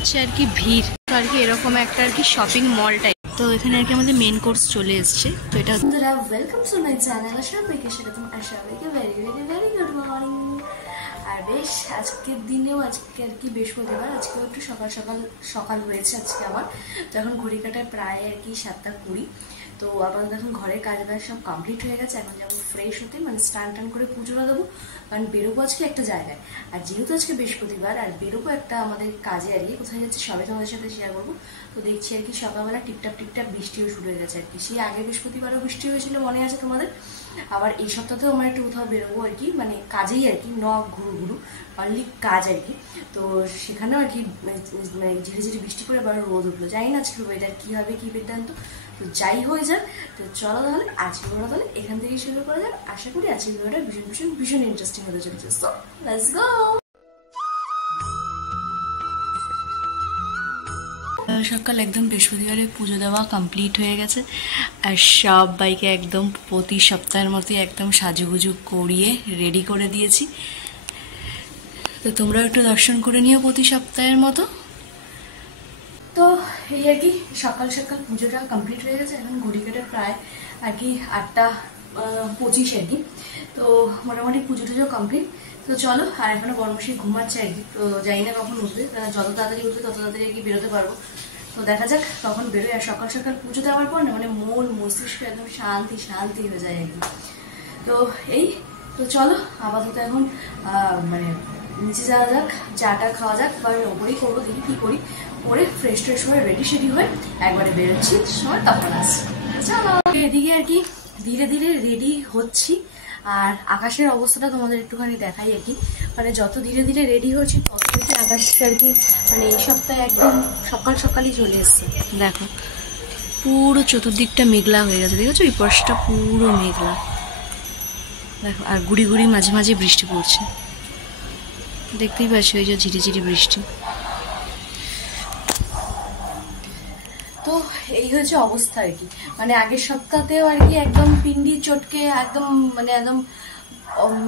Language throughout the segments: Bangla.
হচ্ছে আর কি ভিড়, তো আর কি এরকম একটা আর কি শপিং মল টাইপ। তো এখানে আর কি আমাদের মেন কোর্স চলে এসছে। তো এটা ওয়েলকাম টু মাই চ্যানেল, সবাইকে স্বাগতম, সবাইকে very very very good morning. আর বেশ আজকের দিনেও আজকে আর কি বৃহস্পতিবার, আজকেও একটু সকাল হয়েছে আজকে আমার। তো এখন ঘড়ি কাটায় প্রায় আর কি 7:20। তো আপাতত এখন ঘরের কাজ বাজ সব কমপ্লিট হয়ে গেছে। এখন যাবো ফ্রেশ হতে, মানে স্নান টান করে পুজোটা দেবো, কারণ বেরোবো আজকে একটা জায়গায়। আর যেহেতু আজকে বৃহস্পতিবার আর বেরোবো একটা আমাদের কাজে আর কি, কোথায় যাচ্ছে সবাই তোমাদের সাথে শেয়ার করবো। তো দেখছি আর কি সকালবেলা টিপটাপ বৃষ্টিও শুরু হয়ে গেছে আর কি। সেই আগে বৃহস্পতিবারও বৃষ্টি হয়েছিল, মনে আছে তোমাদের। আবার এই সপ্তাহতেও আমরা একটু কোথাও বেরোবো আর কি, মানে কাজেই আর কি, ঘুরু অনলি কাজ আর কি। তো সেখানেও আর কি মানে ঝিরিঝিরি বৃষ্টি করে আবার রোদ উঠলো। জানি না আজকে ওয়েদার কী হবে, কী বিদ্যান্ত। তো যাই হয়ে যাক, তো চলো তাহলে আজকে ভিডিওটা তাহলে এখান থেকে শুরু করা যাক। আশা করি আজকে ভিডিওটা ভীষণ ইন্টারেস্টিং হতে চলেছে। So let's go. সকাল একদম বৃহস্পতিবারে পুজো দেওয়া কমপ্লিট হয়ে গেছে। আর সবাইকে একদম প্রতি সপ্তাহের মতো একদম সাজুগুজু করিয়ে রেডি করে দিয়েছি। তো তোমরাও একটু দর্শন করে নিও প্রতি সপ্তাহের মতো। তো এই আর কি সকাল পুজোটা কমপ্লিট হয়ে গেছে। এখন ঘড়ি কাটে প্রায় আর কি 8:25 আর কি। তো মোটামুটি পুজো টুজো কমপ্লিট। তো চলো, আর এখনো বর্মশী ঘুমাচ্ছে আর কি। তো জানি না কখন উঠবে, যত তাড়াতাড়ি উঠবে তত তাড়াতাড়ি আর কি বেরোতে পারবো। তো দেখা যাক কখন বেরোয়। আর সকাল পুজো দেওয়ার পর না মানে মন মস্তিষ্ক একদম শান্তি হয়ে যায় আর কি। তো এই তো চলো আপাতত এখন মানে নিচে যাওয়া যাক, চাটা খাওয়া যাক, বা ওপরেই করবো, দেখি কি করি। পরে ফ্রেশ হয়ে রেডি হয়ে একবারে বেরোচ্ছি, সময় তখন আসছি। চলো এদিকে আর কি ধীরে ধীরে রেডি হচ্ছি। আর আকাশের অবস্থাটা তোমাদের একটুখানি দেখাই আর কি। মানে যত ধীরে ধীরে রেডি হচ্ছি তত থেকে আকাশটা আর কি মানে এই সপ্তাহে একদম সকালই চলে এসছে। দেখো পুরো চতুর্দিকটা মেঘলা হয়ে গেছে, দেখেছো এই পাশটা পুরো মেঘলা দেখো। আর গুড়ি মাঝে মাঝে বৃষ্টি পড়ছে, দেখতেই পাচ্ছি ওই যে ঝিরিঝিরি বৃষ্টি। তো এই হচ্ছে অবস্থা আর কি। মানে আগের সপ্তাহতেও আর কি একদম পিন্ডি চটকে একদম মানে একদম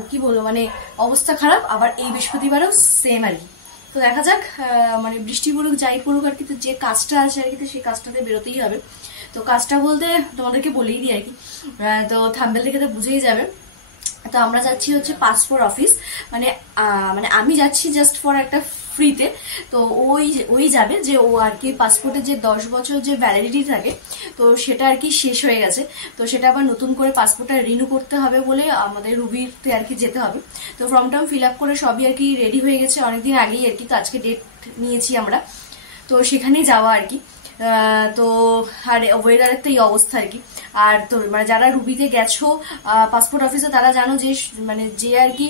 কি বলবো মানে অবস্থা খারাপ। আবার এই বৃহস্পতিবারও সেম আর কি। তো দেখা যাক, মানে বৃষ্টি পড়ুক যাই পড়ুক আর কি, তো যে কাজটা আছে আর কি তো সেই কাজটাতে বেরোতেই হবে। তো কাজটা বলতে তোমাদেরকে বলেই দিই আর কি, তো থাম্বনেল দেখে তো বুঝেই যাবে। তো আমরা যাচ্ছি হচ্ছে পাসপোর্ট অফিস, মানে আমি যাচ্ছি জাস্ট ফর একটা ফ্রিতে। তো ওই যাবে যে ও আর কি পাসপোর্টের যে 10 বছর যে ভ্যালিডিটি থাকে, তো সেটা আর কি শেষ হয়ে গেছে। তো সেটা আবার নতুন করে পাসপোর্টটা রিনিউ করতে হবে বলে আমাদের রুবিতে আর কি যেতে হবে। তো ফর্ম টর্ম ফিল আপ করে সবই আর কি রেডি হয়ে গেছে অনেকদিন আগেই আর কি। তো আজকে ডেট নিয়েছি আমরা, তো সেখানেই যাওয়া আর কি। তো আর ওয়েদারের তো এই অবস্থা আর কি। আর তো মানে যারা রুবিতে গেছো পাসপোর্ট অফিসে তারা জানো যে মানে যে আর কি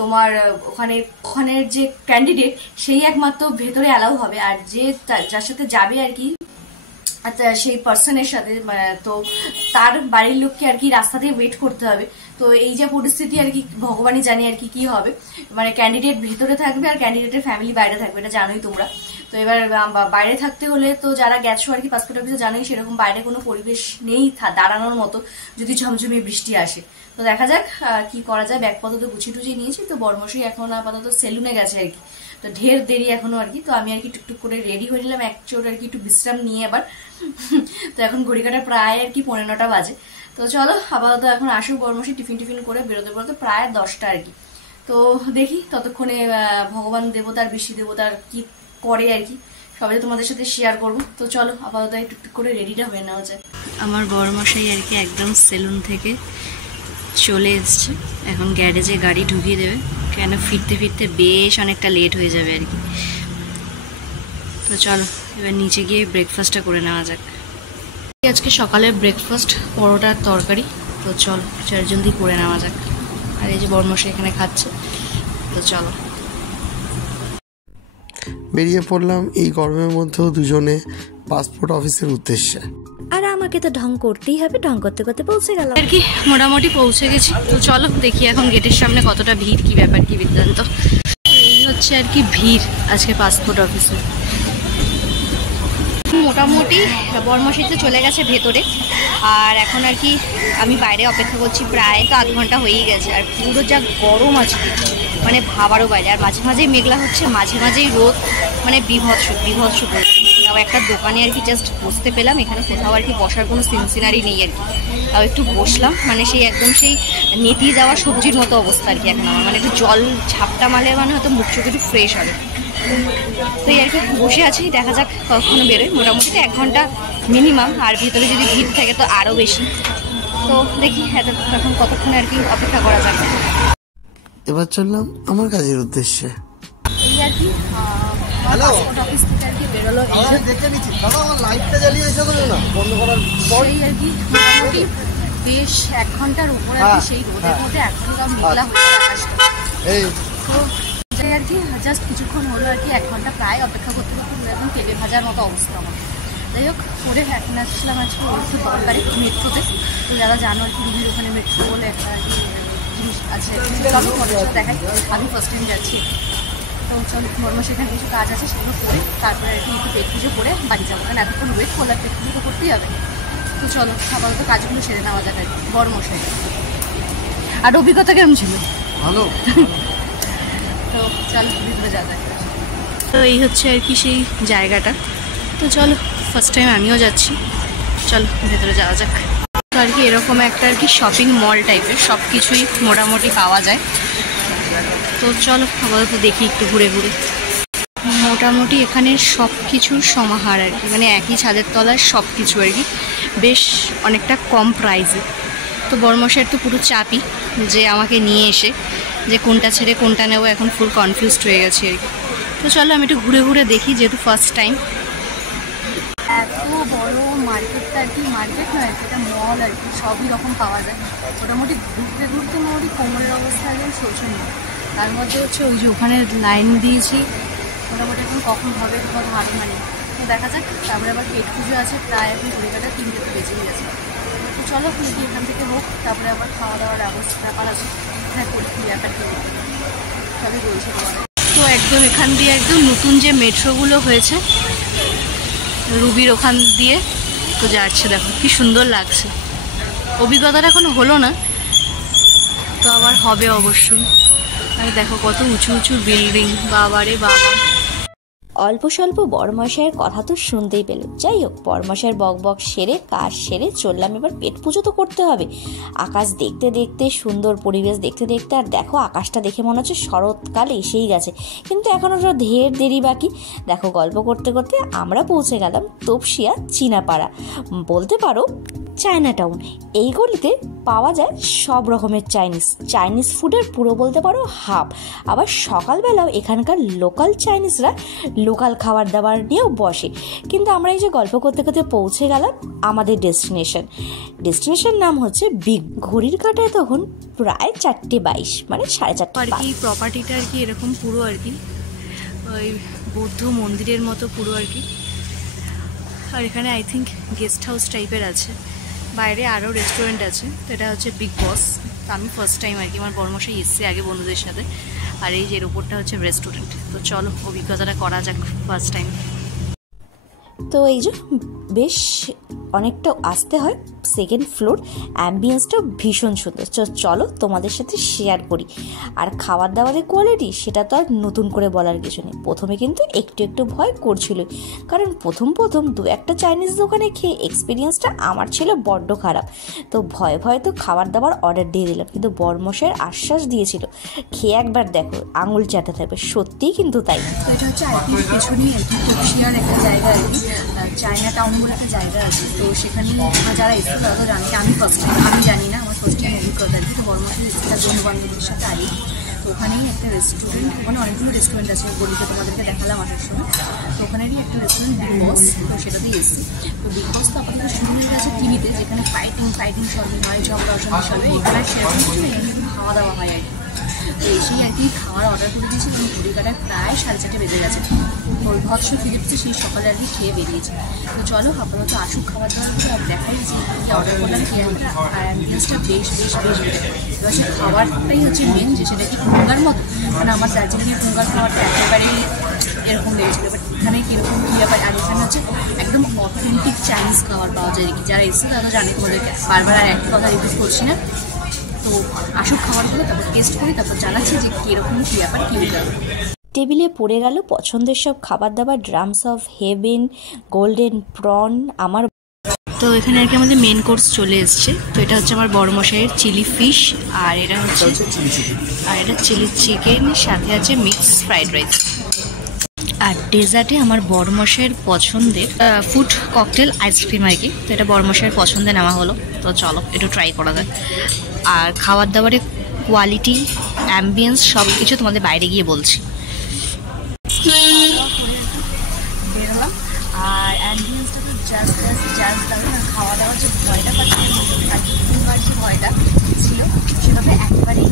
তোমার ওখানের যে ক্যান্ডিডেট সেই একমাত্র ভেতরে অ্যালাউ হবে। আর যে যার সাথে যাবে আর কি সেই পার্সনের সাথে, তো তার বাড়ির লোককে আর কি রাস্তাতে ওয়েট করতে হবে। তো এই যে পরিস্থিতি আর কি ভগবানই জানে আর কি হবে। মানে ক্যান্ডিডেট ভেতরে থাকবে আর ক্যান্ডিডেটের ফ্যামিলি বাইরে থাকবে, এটা জানোই তোমরা। তো এবার বাইরে থাকতে হলে তো যারা গেছো আর কি পাসপোর্ট অফিসে জানোই সেরকম বাইরে কোনো পরিবেশ নেই দাঁড়ানোর মতো যদি ঝমঝমে বৃষ্টি আসে। তো দেখা যাক কি করা যায়। ব্যাগপত্র তো গুছিয়ে নিয়েছি। তো বর্মশাই এখন আপাতত সেলুনে গেছে আর কি। তো ঢের দেরি এখনো আর কি। তো আমি আর কি টুকটুক করে রেডি হয়ে নিলাম এক চোট আর কি, একটু বিশ্রাম নিয়ে আবার। তো এখন ঘড়ি কাটা প্রায় আর কি 9:15 বাজে। তো চলো আপাতত এখন আসুক বর্মশাই, টিফিন করে বেরোতে প্রায় 10টা আর কি। তো দেখি ততক্ষণে ভগবান দেবতার বৃষ্টি দেবতার কি করে আর কি, সবাই তোমাদের সাথে শেয়ার করবো। তো চলো আপাতত টুকটুক করে রেডিটা হয়ে নেওয়া যায়। আমার বড়মশাই আর কি একদম সেলুন থেকে চলে এসছে, এখন গ্যারেজে গাড়ি ঢুকিয়ে দেবে, কেন ফিরতে বেশ অনেকটা লেট হয়ে যাবে আর কি। তো চলো এবার নিচে গিয়ে ব্রেকফাস্টটা করে নেওয়া যাক। আজকে সকালের ব্রেকফাস্ট পরোটার তরকারি। তো চলো জলদি করে নেওয়া যাক। আর এই যে বড়মশাই এখানে খাচ্ছে। তো চলো বেরিয়ে পড়লাম এই গরমের মধ্যেও দুজনে পাসপোর্ট অফিসের উদ্দেশ্যে। আর আমাকে তো ঢং করতেই হবে, ঢং করতে পৌঁছে গেলাম আর কি, মোটামুটি পৌঁছে গেছি। তো চলো দেখি এখন গেটের সামনে কতটা ভিড়, কি ব্যাপার কি বৃত্তান্ত। এই হচ্ছে আর কি ভিড় আজকে পাসপোর্ট অফিসে। মোটামুটি বর্মশাই তো চলে গেছে ভেতরে, আর এখন আর কি আমি বাইরে অপেক্ষা করছি। প্রায় তো 8 ঘন্টা হয়েই গেছে। আর পুরো যা গরম আজকে, মানে ভাবারও বাইরে। আর মাঝে মাঝেই মেঘলা হচ্ছে, মাঝে মাঝেই রোদ, মানে বিভৎস বিভৎস পড়ছে। তাও একটা দোকানে আর কি জাস্ট বসতে পেলাম, এখানে কোথাও আর কি বসার কোনো সিনসিনারি নেই আর কি। তাও একটু বসলাম, মানে সেই একদম সেই নেতিয়ে যাওয়া সবজির মতো অবস্থা আর কি এখন আমার। মানে একটু জল ঝাপটা মারলে মানে হয়তো মুখ চোখ একটু ফ্রেশ হবে। তো এই আর কি বসে আছি, দেখা যাক কখনো বেরোয়। মোটামুটি তো 1 ঘন্টা মিনিমাম, আর ভিতরে যদি ভিড় থাকে তো আরও বেশি। তো দেখি এখন কতক্ষণ আর কি অপেক্ষা করা যাবে। এবার চললাম আমার কাজের উদ্দেশ্যে। এই আর কি পাসপোর্ট অফিস থেকে আর কি বেরোলো। সেই আর কি মোটামুটি বেশ 1 ঘন্টার উপরে আর কি সেই রোদের মধ্যে এখনকার মেঘলা হচ্ছে আকাশটা। তো সেই আর কি জাস্ট কিছুক্ষণ হলো আর কি, 1 ঘন্টা প্রায় অপেক্ষা করতে করতে একদম তেলে ভাজার মতো অবস্থা আমার। যাই হোক করে এখন আসছিলাম আজকে ওর একটু দরকারি মেট্রোতে। তো যারা জানো আর কি রুবির ওখানে মেট্রো বলে একটা আর কি জিনিস আছে, চলো তোমাদের সাথে দেখাই। আমি ফার্স্ট টাইম যাচ্ছি। তো চলো নর্মাল সেখানে কিছু কাজ আছে সেগুলো করে তারপরে আর কি একটু পেট পুজো করে বাড়ি যাবো, কারণ এতক্ষণ ওয়েট করলে পেট পুজো তো করতেই হবে। তো চলো আপাতত কাজগুলো সেরে নেওয়া যাক আর কি। বড় মশাই আর অভিজ্ঞতা কেমন ছিল? ভালো। তো চলো ভিতরে যাওয়া যাক। তো এই হচ্ছে আর কি সেই জায়গাটা। তো চলো ফার্স্ট টাইম আমিও যাচ্ছি, চলো ভেতরে যাওয়া যাক। তো আর কি এরকম একটা আর কি শপিং মল টাইপের, সব কিছুই মোটামুটি পাওয়া যায়। তো চলো আপাতত দেখি একটু ঘুরে ঘুরে। মোটামুটি এখানে সব কিছুর সমাহার আর কি, মানে একই ছাদের তলায় সব কিছু আর কি, বেশ অনেকটা কম প্রাইসে। তো বড়মশাইয়ের তো পুরো চাপই যে আমাকে নিয়ে এসে যে কোনটা ছেড়ে কোনটা নেবো, এখন ফুল কনফিউজড হয়ে গেছি আর কি। তো চলো আমি একটু ঘুরে ঘুরে দেখি, যেহেতু ফার্স্ট টাইম। এত বড় মার্কেটটা আর কি, মার্কেট নয় আর কি, এটা মল আর কি, সবই রকম পাওয়া যায়। মোটামুটি ঘুরতে ঘুরতে মোটামুটি কোমরের অবস্থা একদম শোচনীয়। তার মধ্যে হচ্ছে ওই যে ওখানে লাইন দিয়েছি, মোটামুটি এখন কখন হবে তোমার ধারণা নেই। তো দেখা যাক। তারপরে আবার পেট পুজো আছে, প্রায় এখন ঘড়িকাটা 3টা বেজে গেছে। তো চলো দেখি এখান থেকে হোক, তারপরে আবার খাওয়া দাওয়ার ব্যবস্থা ব্যাপার আছে। হ্যাঁ করি ব্যাপার কি সবই বলছি তোমার। তো একদম এখান দিয়ে একদম নতুন যে মেট্রোগুলো হয়েছে রুবির ওখান দিয়ে তো যাচ্ছে, দেখো কি সুন্দর লাগছে। অভিজ্ঞতাটা এখনো হলো না, তো আবার হবে অবশ্যই। আর দেখো কত উঁচু উঁচু বিল্ডিং, বাবারে বাবা। অল্প স্বল্প বড়মশাইয়ের কথা তো শুনতেই পেল। যাই হোক, বড়মশাইয়ের বক সেরে কাজ সেরে চললাম এবার পেট পুজো তো করতে হবে। আকাশ দেখতে দেখতে, সুন্দর পরিবেশ দেখতে দেখতে, আর দেখো আকাশটা দেখে মনে হচ্ছে শরৎকাল এসেই গেছে, কিন্তু এখনও ঢের দেরি বাকি। দেখো গল্প করতে করতে আমরা পৌঁছে গেলাম তপসিয়া চীনাপাড়া, বলতে পারো চায়না টাউন। এই গলিতে পাওয়া যায় সব রকমের চাইনিজ ফুডের পুরো বলতে পারো হাব। আবার সকালবেলাও এখানকার লোকাল চাইনিজরা লোকাল খাবার দাবার নিয়েও বসে। কিন্তু আমরা এই যে গল্প করতে করতে পৌঁছে গেলাম আমাদের ডেস্টিনেশন নাম হচ্ছে বিগ। ঘড়ির কাঁটায় তখন প্রায় 4:22, মানে 4:30 আর কি প্রপার্টিটা আর কি এরকম পুরো আর কি ওই বৌদ্ধ মন্দিরের মতো পুরো আর কি। আর এখানে আই থিঙ্ক গেস্ট হাউস টাইপের আছে, বাইরে আরও রেস্টুরেন্ট আছে। তো এটা হচ্ছে বিগ বস। তো আমি ফার্স্ট টাইম আর কি, আমার বড়মশাই এসছে আগে বন্ধুদের সাথে। আর এই যে এর উপরটা হচ্ছে রেস্টুরেন্ট। তো চলো অভিজ্ঞতাটা করা যাক ফার্স্ট টাইম। তো এই যে বেশ অনেকটা আসতে হয়, সেকেন্ড ফ্লোর। অ্যাম্বিয়েন্সটাও ভীষণ সুন্দর। চলো তোমাদের সাথে শেয়ার করি। আর খাবার দাবারের কোয়ালিটি সেটা তো আর নতুন করে বলার কিছু নেই। প্রথমে কিন্তু একটু ভয় করছিল, কারণ প্রথম 2-1টা চাইনিজ দোকানে খেয়ে এক্সপিরিয়েন্সটা আমার ছিল বড্ড খারাপ। তো ভয়ে তো খাবার দাবার অর্ডার দিয়ে দিলাম, কিন্তু বড়মশাইয়ের আশ্বাস দিয়েছিল খেয়ে একবার দেখো, আঙুল চাটা থাকবে। সত্যিই কিন্তু তাই। এটা হচ্ছে আইপির পিছনেই আর কি তপসিয়ার একটা জায়গা আর কি, চায়না টাউন বলে একটা জায়গা আছে। তো সেখানে যারা এসে তারা তো জানে, আমি ফার্স্ট টাইম, আমি জানি না, আমার ফার্স্ট টাইম অভিজ্ঞতা আর কি। বড়মশাই এসেটা বন্ধু বান্ধবদের সাথে আই। তো ওখানেই একটা রেস্টুরেন্ট, ওখানে অনেকগুলো রেস্টুরেন্ট আছে, গলিতে তোমাদেরকে দেখালাম আসার সময়। তো ওখানেরই একটা রেস্টুরেন্ট বিগ বস, তো সেটাতেই এসেছি। তো বিগ বস তো আপাতত শুরু হয়ে গেছে টিভিতে, যেখানে ফাইটিং সবই হয়, ঝগড়া সবই। এখানে সেরকম কিছু নেই, এখানে খাওয়া দাওয়া হয় আর কি। তো এসেই আর কি খাওয়ার অর্ডার করে দিয়েছি, কিন্তু ঘড়ি কাটায় প্রায় 4:30 বেজে গেছে। ভৎস ফিলিপসে সেই সকালে আর কি খেয়ে বেরিয়েছি। তো চলো আপাতত আসুক খাবার দাবার দেখাই যে কী অর্ডার করলাম, কি একটা। আর অ্যাম্বিয়েন্সটা বেশ এবার সে খাবারটাই হচ্ছে মেন, যে সেটা কি হুঙ্গার মতো, মানে আমার দার্জিলিংয়ের হুঙ্গার খাবারটা একেবারেই এরকম লেগেছিলো। বাট এখানে কীরকম কী ব্যাপার, আর এখানে হচ্ছে একদম অথেন্টিক চাইনিজ খাবার পাওয়া যায় আর কি। যারা এসে তারা জানে, তোমাদেরকে বারবার আর একটা কথা রিপিট করছি না। তো তো আসুক খাবারগুলো, তারপর টেস্ট করি, তারপর জানাচ্ছি যে কীরকম কী ব্যাপার কী ব্যাপার। টেবিলে পড়ে গেল পছন্দের সব খাবার দাবার, drums of haven, golden prawn. আমার তো এখানে আর কি আমাদের মেন কোর্স চলে এসছে। তো এটা হচ্ছে আমার বড় মশাইয়ের চিলি ফিশ, আর এটা হচ্ছে চিলি চিকেন, সাথে আছে মিক্স ফ্রাইড রাইস। আর ডেজার্টে আমার বড় মশাইয়ের পছন্দের ফুড ককটেল আইসক্রিম আর কি। তো এটা বড় মশাইয়ের পছন্দে নেওয়া হলো, তো চলো একটু ট্রাই করা যায়। আর খাবার দাবারের কোয়ালিটি, অ্যাম্বিয়েন্স সব কিছু তোমাদের বাইরে গিয়ে বলছি। বেরোলাম, আর অ্যাম্বিয়েন্সটা তো জাস্ট লাগে না। খাওয়া দাওয়ার যে ভয়টা পাচ্ছি আর যে ভয়টা ছিল সেভাবে একেবারেই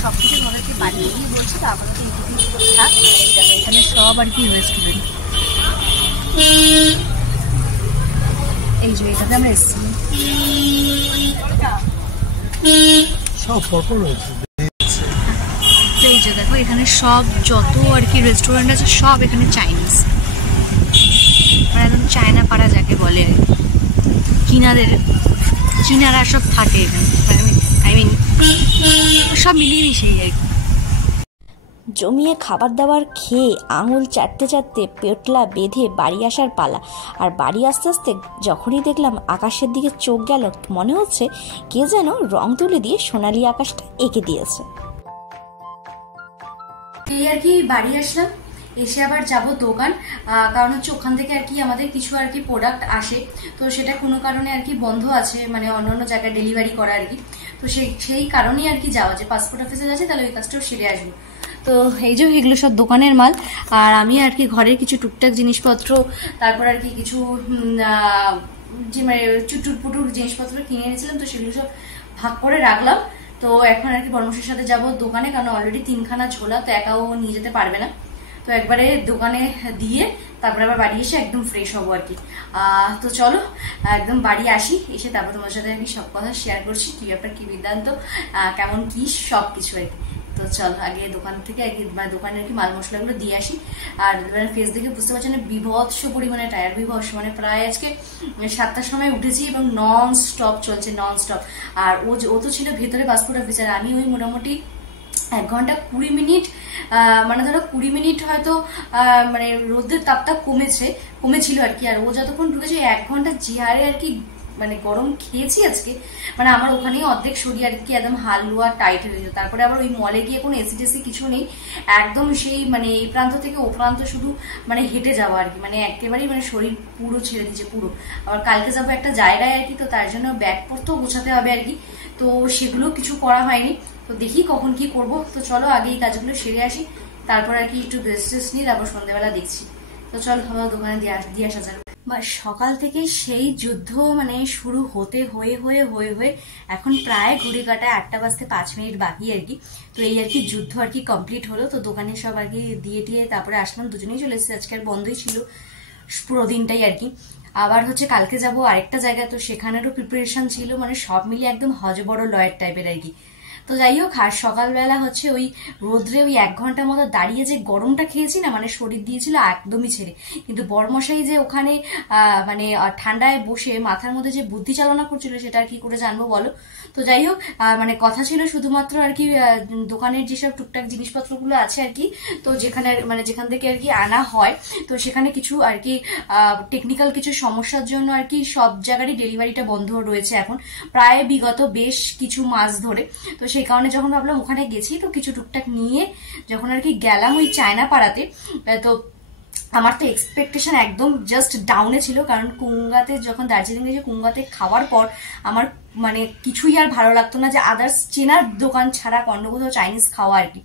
সব কিছু আমাদেরকে বানিয়ে গিয়ে বলছে। তো আমাদের থাক, এখানে সব আর কি রেস্টুরেন্ট। এই যে এটাতে আমরা এসেছি, সব পরপর রয়েছে। তো এই যে দেখো এখানে সব যত আর কি রেস্টুরেন্ট আছে সব এখানে চাইনিজ, মানে একদম চায়না পাড়া যাকে বলে, চীনারা সব থাকে এখানে, আই মিন সব মিলিয়ে মিশিয়ে আর কি। জমিয়ে খাবার দাবার খেয়ে আঙুল চাটতে চাটতে পেটলা বেঁধে বাড়ি আসার পালা। আর বাড়ি আস্তে আস্তে যখনই দেখলাম আকাশের দিকে চোখ গেল, মনে হচ্ছে কে যেন রং তুলি দিয়ে সোনালি আকাশটা এঁকে দিয়েছে। এই আর কি বাড়ি আসলাম, এসে আবার যাব দোকান, কারণ হচ্ছে ওখান থেকে আর কি আমাদের কিছু আর কি প্রোডাক্ট আসে। তো সেটা কোনো কারণে আর কি বন্ধ আছে, মানে অন্য জায়গায় ডেলিভারি করা আর কি। তো সেই কারণেই আর কি যাওয়া, যে পাসপোর্ট অফিসে যাচ্ছে তাহলে ওই কাজটাও সেরে আসবো। তো এই যে এগুলো সব দোকানের মাল, আর আমি আর কি ঘরের কিছু টুকটাক জিনিসপত্র, তারপর আর কি কিছু যে মানে চুটুর পুটুর জিনিসপত্র কিনে এনেছিলাম, তো সেগুলো সব ভাগ করে রাখলাম। তো এখন আর কি পরামর্শের সাথে যাব দোকানে, কারণ অলরেডি 3খানা ঝোলা, তো একাও নিয়ে যেতে পারবে না। তো একবারে দোকানে দিয়ে তারপরে আবার বাড়ি এসে একদম ফ্রেশ হবো আর কি। তো চলো একদম বাড়ি আসি, এসে তারপর তোমার সাথে আর কি সব কথা শেয়ার করছি, কি ব্যাপার কি বৃত্তান্ত, কেমন কি সব কিছু আর কি। তো চল আগে দোকান থেকে আর কি দোকানে আর কি মাল মশলাগুলো দিয়ে আসি। আর ফেস দেখে বুঝতে পারছি না বিভৎস পরিমাণে টায়ার, বিভৎস মানে প্রায় আজকে 7টার সময় উঠেছি এবং নন স্টপ চলছে, নন স্টপ। আর ও তো ছিল ভেতরে পাসপোর্ট অফিসার, আমি ওই মোটামুটি 1 ঘন্টা 20 মিনিট, মানে ধরো 20 মিনিট হয়তো মানে রোদের তাপটা কমেছিল আর কি। আর ও যতক্ষণ ঢুকেছে 1 ঘন্টা যে হারে আর কি মানে গরম খেয়েছি আজকে, মানে আমার ওখানেই অর্ধেক শরীর আর কি একদম হালুয়া টাইট হয়ে গেছে। তারপরে আবার ওই মলে গিয়ে কোনো এসি টেসি কিছু নেই, একদম সেই মানে এই প্রান্ত থেকে ও প্রান্ত শুধু মানে হেঁটে যাওয়া আর কি, মানে একেবারেই মানে শরীর পুরো ছেড়ে দিচ্ছে পুরো। আবার কালকে যাবো একটা জায়গায় আর কি, তো তার জন্য ব্যাগপত্রও গোছাতে হবে আর কি, তো সেগুলো কিছু করা হয়নি। তো দেখি কখন কি করব। তো চলো আগে এই কাজগুলো সেরে আসি, তারপর আর কি একটু রেস্ট নিই, তারপর সন্ধ্যাবেলা দেখছি। তো চল আমার দোকানে দিয়ে আসা যাবে। সকাল থেকে সেই যুদ্ধ মানে শুরু হতে হয়ে এখন প্রায় ঘড়ি কাটায় 8টা বাজতে 5 মিনিট বাকি আর কি। তো এই আর কি যুদ্ধ আর কি কমপ্লিট হলো। তো দোকানে সব আর কি দিয়ে তারপরে আসলাম, দুজনেই চলে এসেছি, আজকে আর বন্ধই ছিল পুরো দিনটাই আর কি। আবার হচ্ছে কালকে যাব আরেকটা জায়গায়, তো সেখানেরও প্রিপারেশন ছিল, মানে সব মিলিয়ে একদম হজবড় লয়ের টাইপের আর কি। তো যাই হোক, আর সকালবেলা হচ্ছে ওই রোদ্রে ওই 1 ঘন্টার মতো দাঁড়িয়ে যে গরমটা খেয়েছি না, মানে শরীর দিয়েছিল একদমই ছেড়ে। কিন্তু বড়মশাই যে ওখানে মানে ঠান্ডায় বসে মাথার মধ্যে যে বুদ্ধি চালনা করছিল সেটা আর কি করে জানবো বলো। তো যাই হোক, মানে কথা ছিল শুধুমাত্র আর কি দোকানের যেসব টুকটাক জিনিসপত্রগুলো আছে আর কি, তো যেখান থেকে আর কি আনা হয়, তো সেখানে কিছু আর কি টেকনিক্যাল কিছু সমস্যার জন্য আর কি সব জায়গারই ডেলিভারিটা বন্ধ রয়েছে এখন, প্রায় বিগত বেশ কিছু মাস ধরে। তো সেই কারণে যখন ভাবলাম ওখানে গেছি, তো কিছু টুকটাক নিয়ে যখন আর কি গেলাম ওই চায়না পাড়াতে, তো আমার তো এক্সপেকটেশন একদম জাস্ট ডাউনে ছিল, কারণ কুঙ্গাতে যখন দার্জিলিংয়ে যে কুঙ্গাতে খাওয়ার পর আমার মানে কিছুই আর ভালো লাগতো না, যে আদার্স চেনার দোকান ছাড়া অন্য কোথাও চাইনিজ খাওয়া আর কি।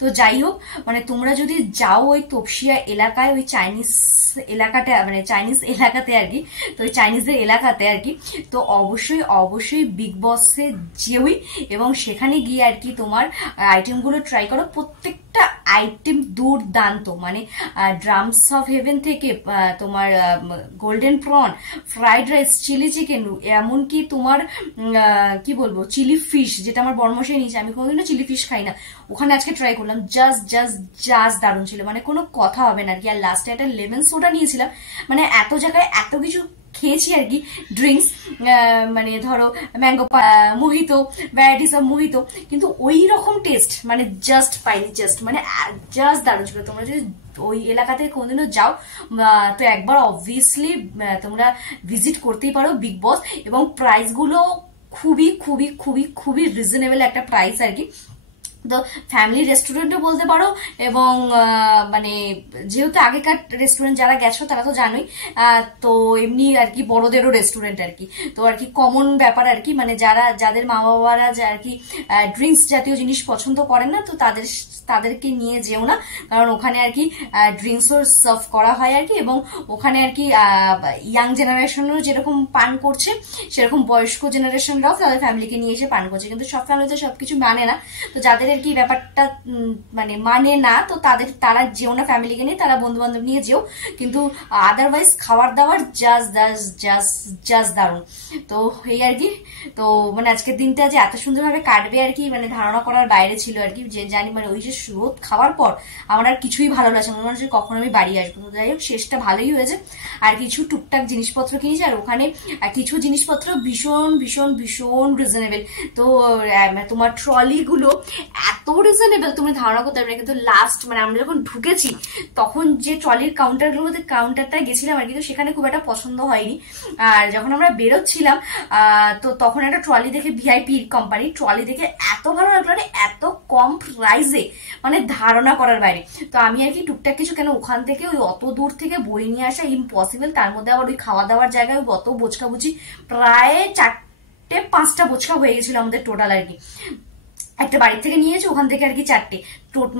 তো যাই হোক, মানে তোমরা যদি যাও ওই তপসিয়া এলাকায়, ওই চাইনিজ এলাকাতে মানে চাইনিজ এলাকাতে আর কি, তো ওই চাইনিজদের এলাকাতে আর কি, তো অবশ্যই বিগ বসে যেওই এবং সেখানে গিয়ে আর কি তোমার আইটেমগুলো ট্রাই করো। প্রত্যেকটা আইটেম দুর্দান্ত, মানে ড্রামস অফ হেভেন থেকে তোমার golden prawn, fried rice, chilli chicken, এমনকি তোমার কি বলবো চিলি ফিশ, যেটা আমার বড়মশাই নিয়েছে, আমি কোনোদিনও চিলি ফিশ খাই না, ওখানে আজকে ট্রাই করলাম, জাস্ট দারুণ ছিল, মানে কোনো কথা হবে না আর কি। আর লাস্টে একটা লেমন সোডা নিয়েছিলাম, মানে এত জায়গায় এত কিছু খেয়েছি আর কি ড্রিঙ্কস, মানে ধরো mango mojito, varieties of mojito, কিন্তু ওই রকম টেস্ট মানে জাস্ট পাইনি, জাস্ট দারুণ ছিল। তোমরা যদি ওই এলাকাতে কোনদিনও যাও তো একবার অবভিয়াসলি তোমরা ভিজিট করতেই পারো বিগ বস, এবং প্রাইস গুলো খুবই খুবই খুবই খুবই রিজনেবল একটা প্রাইস আর কি। তো ফ্যামিলি রেস্টুরেন্টও বলতে পারো, এবং মানে যেহেতু আগেকার রেস্টুরেন্ট যারা গেছো তারা তো জানোই, তো এমনি আর কি বড়দেরও রেস্টুরেন্ট আর কি। তো আর কি কমন ব্যাপার আর কি, মানে যাদের মা বাবারা আর কি ড্রিঙ্কস জাতীয় জিনিস পছন্দ করেন না, তো তাদেরকে নিয়ে যেও না, কারণ ওখানে আর কি ড্রিঙ্কসও সার্ভ করা হয় আর কি, এবং ওখানে আর কি ইয়াং জেনারেশনও যেরকম পান করছে সেরকম বয়স্ক জেনারেশনরাও তাদের ফ্যামিলিকে নিয়ে এসে পান করছে, কিন্তু সব ফ্যামিলিতে সবকিছু মানে না। তো যাদের আর কি ব্যাপারটা মানে না, তো তারা যেও না ফ্যামিলিকে নিয়ে, তারা বন্ধু বান্ধব নিয়ে যেও, কিন্তু আদারওয়াইজ খাবার দাবার জাস্ট দারুণ। তো এই আর কি, তো মানে আজকের দিনটা যে এত সুন্দরভাবে কাটবে আর কি মানে ধারণা করার বাইরে ছিল আর কি। যে জানি মানে ওই যে রোদ খাওয়ার পর আমার আর কিছুই ভালো লাগছে, মনে হচ্ছে কখন আমি বাড়ি আসবো। তো যাই হোক শেষটা ভালোই হয়েছে। আর কিছু টুকটাক জিনিসপত্র কিনেছি, আর ওখানে কিছু জিনিসপত্র ভীষণ ভীষণ ভীষণ রিজনেবল। তো তোমার ট্রলিগুলো এত রিজনেবল তুমি ধারণা করতে পারবে না। কিন্তু লাস্ট মানে আমরা যখন ঢুকেছি তখন যে ট্রলির কাউন্টারটায় গেছিলাম আর কি, তো সেখানে খুব একটা পছন্দ হয়নি। আর যখন আমরা বেরোচ্ছিলাম তো তখন একটা ট্রলি দেখে, ভিআইপি কোম্পানি ট্রলি দেখে এত ভালো লাগলো, এত কম প্রাইসে মানে ধারণা করার বাইরে। তো আমি আর কি টুকটাক কিছু, কেন ওখান থেকে ওই অত দূর থেকে বই নিয়ে আসা ইম্পসিবল, তার মধ্যে আবার ওই খাওয়া দাওয়ার জায়গায় অত বোচকাবুচি, প্রায় 4-5টা বোচকা হয়ে গেছিল আমাদের টোটাল আর কি। একটা বাড়ি থেকে নিয়েছি, ওখান থেকে আর কি 4টে,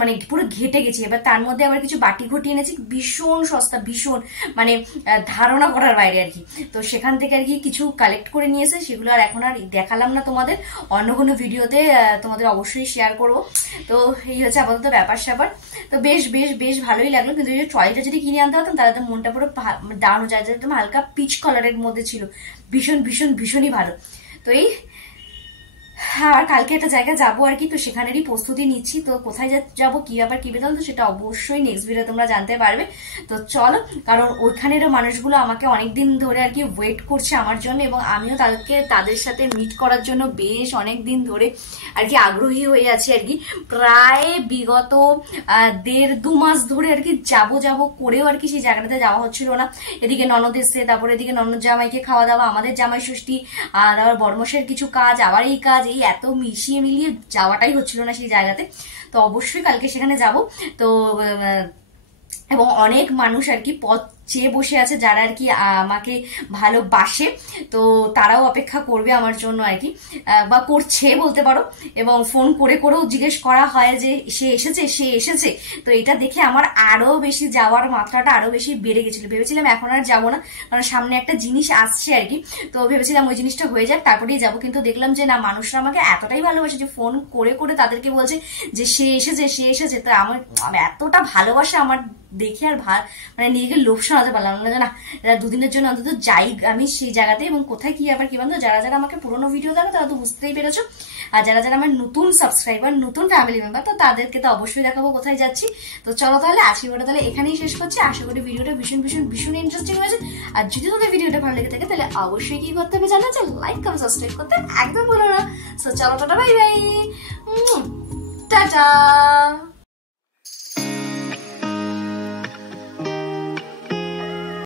মানে পুরো ঘেটে গেছি। এবার তার মধ্যে আবার কিছু বাটি ঘটি এনেছি, ভীষণ সস্তা, ভীষণ মানে ধারণা করার বাইরে আর কি। তো সেখান থেকে আর কি কিছু কালেক্ট করে নিয়েছে, সেগুলো আর এখন আর দেখালাম না তোমাদের, অন্য কোনো ভিডিওতে তোমাদের অবশ্যই শেয়ার করব। তো এই হচ্ছে আপাতত ব্যাপার স্যাপার। তো বেশ বেশ বেশ ভালোই লাগলো, কিন্তু এই ট্রলিটা যদি কিনে আনতে পারতাম তাহলে তো মনটা পুরো দারুণ যায়, একদম হালকা পিচ কালারের মধ্যে ছিল, ভীষণ ভীষণ ভীষণই ভালো। তো এই আর কালকে একটা জায়গা যাবো আর কি, তো সেখানেরই প্রস্তুতি নিচ্ছি। তো কোথায় যাবো, কি ব্যাপার কি বেতন, তো সেটা অবশ্যই নেক্সট ভিডিও তোমরা জানতে পারবে। তো চলো, কারণ ওইখানের মানুষগুলো আমাকে অনেকদিন ধরে আর কি ওয়েট করছে আমার জন্য, এবং আমিও তাদের সাথে মিট করার জন্য বেশ অনেকদিন ধরে আর কি আগ্রহী হয়ে আছি আর কি। প্রায় বিগত 1.5-2 মাস ধরে আর কি যাবো করেও আর কি সেই জায়গাটাতে যাওয়া হচ্ছিল না। এদিকে ননদ এসছে, তারপরে এদিকে ননদ জামাইকে খাওয়া দাওয়া, আমাদের জামাই ষষ্ঠী, আর আবার বর্মশের কিছু কাজ, আবার এই কাজ, এই এত মিলিয়ে যাওয়াটাই হচ্ছিল না সেই জায়গাতে। তো অবশ্যই কালকে সেখানে যাব। তো এবং অনেক মানুষ আর কি পথ চেয়ে বসে আছে যারা আর কি আমাকে ভালোবাসে, তো তারাও অপেক্ষা করবে আমার জন্য আর কি, বা করছে বলতে পারো। এবং ফোন করেও জিজ্ঞেস করা হয় যে সে এসেছে। তো এটা দেখে আমার আরো বেশি যাওয়ার মাত্রাটা আরো বেশি বেড়ে গেছিল। ভেবেছিলাম এখন আর যাবো না, কারণ সামনে একটা জিনিস আসছে আর কি, তো ভেবেছিলাম ওই জিনিসটা হয়ে যাক তারপরেই যাবো। কিন্তু দেখলাম যে না, মানুষরা আমাকে এতটাই ভালোবাসে যে ফোন করে তাদেরকে বলছে যে সে এসেছে। তো আমার এতটা ভালোবাসা আমার দেখে আর মানে নিজেকে লোভ শোনাতে পারলাম না, না 2 দিনের জন্য অন্তত যাই আমি সেই জায়গাতে। এবং কোথায় কি আবার কি বন্ধু, যারা আমাকে পুরোনো ভিডিও দেখো তারা তো বুঝতেই পেরেছো, আর যারা আমার নতুন সাবস্ক্রাইবার, নতুন ফ্যামিলি মেম্বার, তো তাদেরকে তো অবশ্যই দেখাবো কোথায় যাচ্ছি। তো চলো তাহলে আজকে ভিডিওটা তাহলে এখানেই শেষ করছি। আশা করি ভিডিওটা ভীষণ ভীষণ ভীষণ ইন্টারেস্টিং হয়েছে। আর যদি তোমাদের ভিডিওটা ভালো লেগে থাকে তাহলে অবশ্যই কি করতে হবে জানো, যে লাইক কমেন্ট সাবস্ক্রাইব করতে একদম ভুলো না। তো চলো টাটা, বাই বাই, টাটা।